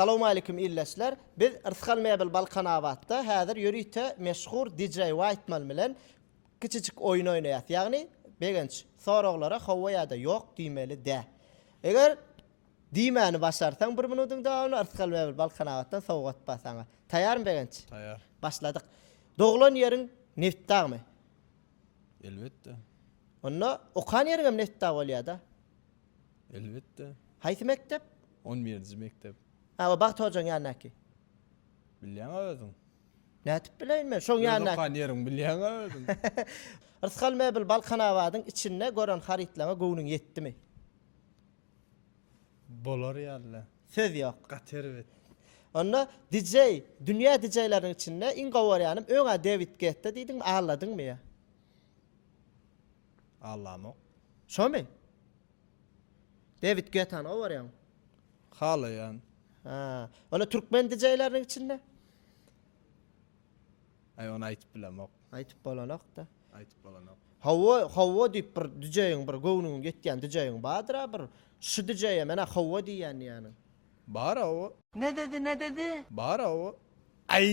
Salamu aleyküm illesler. Biz Irtkal Mebel Balkanavat'ta häzir ýörüýte meşhur DJ Whiteman bilen kiçicik oyun oýnaýat. Ýagny begenç soraglara hawa ýa-da ýok diýmeli de. Eger diýmäni başarsaň bir minutyň dawamy Irtkal Mebel Balkanavat'tan sowgat basaňa. Taýarmy begenç? Taýýar. Başladyk. Doglan ýeriň Neftdagmy? Elbetde. Onda okan ýeriňem Neftdag bolýar-da. Elbetde. Haýsy mektep? 11-nji mektep. Ha, bak hojaň ýannaky. Bilýän özüň. Nätip bileýin men şoň ýannaky. Okan ýerim bilýän özüň. Irtkal Mebel Balkanawatyň içinde gören haritlama göwnüň ýetdimi? Bolar ýaly. Söz ýok. Gaterbet. Onda DJ, dünýä DJ-leriň içinde iň gowurýanym öňe David Guetta diýdiň, ağladyňmy ýa? Allah'ım. Şomy? David Guetta'ny gowurýan. Halayan. Ha, ona Türkmen DJ-leriň içinde Ay onu aýtyp bilemok. aýtyp bolanok da. Aýtyp bolanok. Hawa diýip bir DJ-iň bir göwnüň ýetýän DJ-iň bardyra bir şu DJ-ye mena hawa diýen ýany. Bar o. Ne dedi? Bar o. Ay.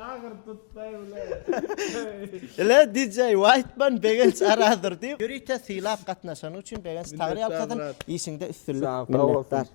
Ağır tutmay bile. Ele DJ Whiteman begenç aradır diýip. Ýörüýte silap gatnaşan üçin begenç tagry ýalkadan Minnettar. işinde üstünlük. Sağ ol, sağ olasın. Minnettar.